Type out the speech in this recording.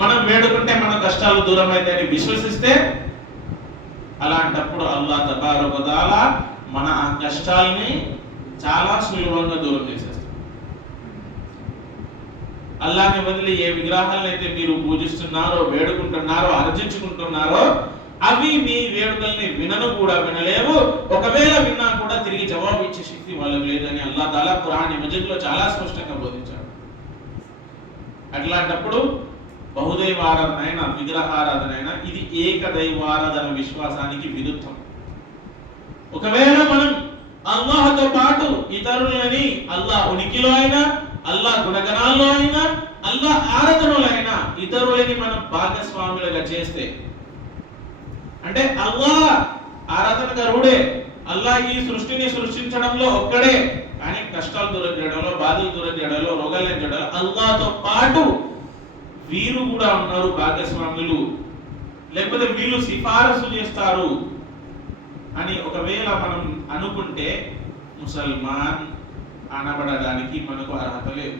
మనం వేడుకుంటే మన కష్టాలు దూరం అవుతాయని విశ్వసిస్తే, అలాంటప్పుడు అల్లాహ్ తబారక వ తఆలా మన ఆ కష్టాల్ని చాలా సులభంగా దూరం చేసేస్తాడు. అల్లాహ్ని వదిలి ఏ విగ్రహాలను అయితే మీరు పూజిస్తున్నారో, వేడుకుంటున్నారో, అర్జించుకుంటున్నారో అవి మీ వేడుకల్ని వినను కూడా వినలేవు. ఒకవేళ విన్నా కూడా తిరిగి జవాబు ఇచ్చే శక్తి వాళ్ళకు లేదని అల్లాహ్ తాలా ఖురాన్ మజీద్లో చాలా స్పష్టంగా బోధించాడు. అట్లాంటప్పుడు బహుదైవారాధనైనా విగ్రహారాధనైనా ఇది ఏకదైవారాధన విశ్వాసానికి విరుద్ధం. ఒకవేళ మనం అల్లాహ్తో పాటు ఇతరులని అల్లాహ్ ఉనికిలో అయినా, అల్లాహ్ గుణగణాల్లో అయినా, అల్లాహ్ ఆరాధనలో అయినా ఇతరులని మనం భాగస్వాములుగా చేస్తే, అంటే అల్లాహ్ ఆరాధనకరుడే, అల్లాహ్ ఈ సృష్టిని సృష్టించడంలో ఒక్కడే, కానీ కష్టాలు దూరం చేయడంలో, బాధలు దూరం చేయడంలో, రోగాలు చేయడంలో అల్లాహ్తో పాటు వీరు కూడా ఉన్నారు భాగస్వాములు, లేకపోతే వీళ్ళు సిఫారసు చేస్తారు అని ఒకవేళ మనం అనుకుంటే ముసల్మాన్ అనబడడానికి మనకు అర్హత లేదు.